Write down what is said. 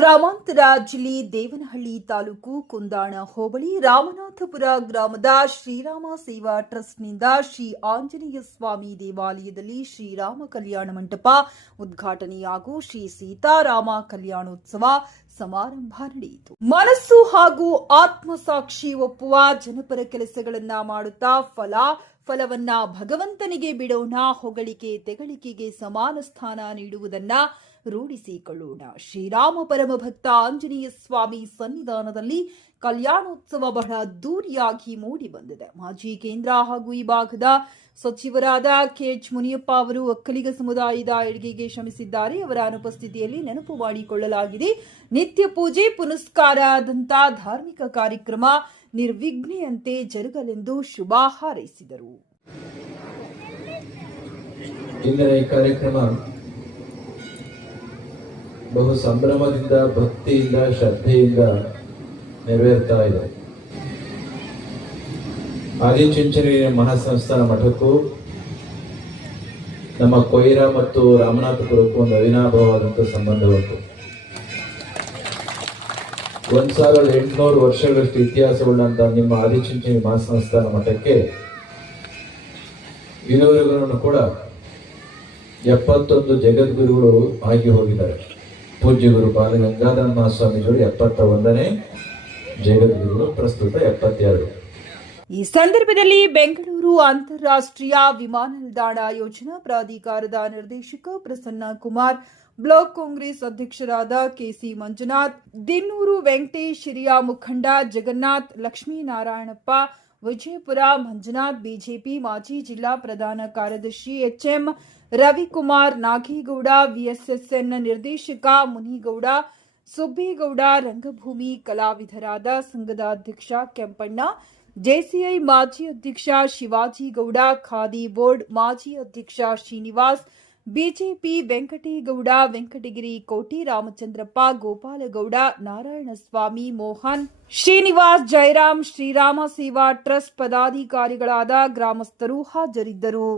ಗ್ರಾಮಾಂತರ ಜಿಲ್ಲೆ ದೇವನಹಳ್ಳಿ ತಾಲೂಕು ಕುಂದಾಣ ಹೋಬಳಿ ರಾಮನಾಥಪುರ ಗ್ರಾಮದ ಶ್ರೀರಾಮ ಸೇವಾ ಟ್ರಸ್ಟ್ನಿಂದ ಶ್ರೀ ಆಂಜನೇಯ ಸ್ವಾಮಿ ದೇವಾಲಯದಲ್ಲಿ ಶ್ರೀರಾಮ ಕಲ್ಯಾಣ ಮಂಟಪ ಉದ್ಘಾಟನೆ ಹಾಗೂ ಶ್ರೀ ಸೀತಾರಾಮ ಕಲ್ಯಾಣೋತ್ಸವ ಸಮಾರಂಭ ನಡೆಯಿತು. ಮನಸ್ಸು ಹಾಗೂ ಆತ್ಮಸಾಕ್ಷಿ ಒಪ್ಪುವ ಜನಪರ ಕೆಲಸಗಳನ್ನ ಮಾಡುತ್ತಾ ಫಲವನ್ನ ಭಗವಂತನಿಗೆ ಬಿಡೋಣ, ಹೊಗಳಿಕೆ ತೆಗಳಿಕೆಗೆ ಸಮಾನ ಸ್ಥಾನ ನೀಡುವುದನ್ನ ರೂಢಿಸಿಕೊಳ್ಳೋಣ. ಶ್ರೀರಾಮ ಪರಮ ಭಕ್ತ ಆಂಜನೇಯ ಸ್ವಾಮಿ ಸನ್ನಿಧಾನದಲ್ಲಿ ಕಲ್ಯಾಣೋತ್ಸವ ಬಹಳ ಅದ್ದೂರಿಯಾಗಿ ಮೂಡಿ ಬಂದಿದೆ. ಮಾಜಿ ಕೇಂದ್ರ ಹಾಗೂ ಈ ಭಾಗದ ಸಚಿವರಾದ ಕೆಎಚ್ ಮುನಿಯಪ್ಪ ಅವರು ಒಕ್ಕಲಿಗ ಸಮುದಾಯದ ಏಳ್ಗೆಗೆ ಶ್ರಮಿಸಿದ್ದಾರೆ. ಅವರ ಅನುಪಸ್ಥಿತಿಯಲ್ಲಿ ನೆನಪು ಮಾಡಿಕೊಳ್ಳಲಾಗಿದೆ. ನಿತ್ಯ ಪೂಜೆ ಪುನಸ್ಕಾರದಂತ ಧಾರ್ಮಿಕ ಕಾರ್ಯಕ್ರಮ ನಿರ್ವಿಘ್ನೆಯಂತೆ ಜರುಗಲೆಂದು ಶುಭ ಹಾರೈಸಿದರು. ಇಂದಿನ ಈ ಕಾರ್ಯಕ್ರಮ ಬಹು ಸಂಭ್ರಮದಿಂದ, ಭಕ್ತಿಯಿಂದ, ಶ್ರದ್ಧೆಯಿಂದ ನೆರವೇರ್ತಾ ಇದೆ. ಆದಿಚುಂಚನಗಿರಿ ಮಹಾಸಂಸ್ಥಾನ ಮಠಕ್ಕೂ ನಮ್ಮ ಕೊಯ್ರಾ ಮತ್ತು ರಾಮನಾಥಪುರಕ್ಕೂ ಒಂದು ಅವಿನಾಭಾವವಾದಂಥ ಸಂಬಂಧ ಉಂಟು. 1800 ವರ್ಷಗಳಷ್ಟು ಇತಿಹಾಸವುಳ್ಳಂತ ನಿಮ್ಮ ಆದಿಚುಂಚನಗಿರಿ ಮಹಾಸಂಸ್ಥಾನ ಮಠಕ್ಕೆ ಇದುವರೆಗೂ ಕೂಡ 71 ಜಗದ್ಗುರುಗಳು ಆಗಿ ಹೋಗಿದ್ದಾರೆ. ಪೂಜ್ಯ ಗುರು ಬಾಲಗಂಗಾಧರ ಮಹಾಸ್ವಾಮೀಜಿಗಳು 71ನೇ ಜಗದ್ಗುರುಗಳು, ಪ್ರಸ್ತುತ 72. ಈ ಸಂದರ್ಭದಲ್ಲಿ ಬೆಂಗಳೂರು ಅಂತಾರಾಷ್ಟ್ರೀಯ ವಿಮಾನ ನಿಲ್ದಾಣ ಯೋಜನಾ ಪ್ರಾಧಿಕಾರದ ನಿರ್ದೇಶಕ ಪ್ರಸನ್ನ ಕುಮಾರ್, ಬ್ಲಾಕ್ ಕಾಂಗ್ರೆಸ್ ಅಧ್ಯಕ್ಷರಾದ ಕೆಸಿ ಮಂಜುನಾಥ್, ದಿನ್ನೂರು ವೆಂಕಟೇಶ್, ಹಿರಿಯ ಮುಖಂಡ ಜಗನ್ನಾಥ್, ಲಕ್ಷ್ಮೀನಾರಾಯಣಪ್ಪ, ವಿಜಯಪುರ ಮಂಜುನಾಥ್, ಬಿಜೆಪಿ ಮಾಜಿ ಜಿಲ್ಲಾ ಪ್ರಧಾನ ಕಾರ್ಯದರ್ಶಿ ಎಚ್ಎಂ ರವಿಕುಮಾರ್, ನಾಗೇಗೌಡ, ವಿಎಸ್ಎಸ್ಎನ್ ನಿರ್ದೇಶಕ ಮುನಿಗೌಡ, ಸುಬ್ಬೇಗೌಡ, ರಂಗಭೂಮಿ ಕಲಾವಿದರಾದ ಸಂಘದ ಅಧ್ಯಕ್ಷ ಕೆಂಪಣ್ಣ, ಜೆಸಿಐ ಮಾಜಿ ಅಧ್ಯಕ್ಷ ಶಿವಾಜಿಗೌಡ, ಖಾದಿ ಬೋರ್ಡ್ ಮಾಜಿ ಅಧ್ಯಕ್ಷ ಶ್ರೀನಿವಾಸ್, ಬಿಜೆಪಿ ವೆಂಕಟೇಗೌಡ, ವೆಂಕಟಗಿರಿ ಕೋಟಿ, ರಾಮಚಂದ್ರಪ್ಪ, ಗೋಪಾಲಗೌಡ, ನಾರಾಯಣಸ್ವಾಮಿ, ಮೋಹನ್, ಶ್ರೀನಿವಾಸ್, ಜಯರಾಮ್, ಶ್ರೀರಾಮ ಸೇವಾ ಟ್ರಸ್ಟ್ ಪದಾಧಿಕಾರಿಗಳಾದ ಗ್ರಾಮಸ್ಥರು ಹಾಜರಿದ್ದರು.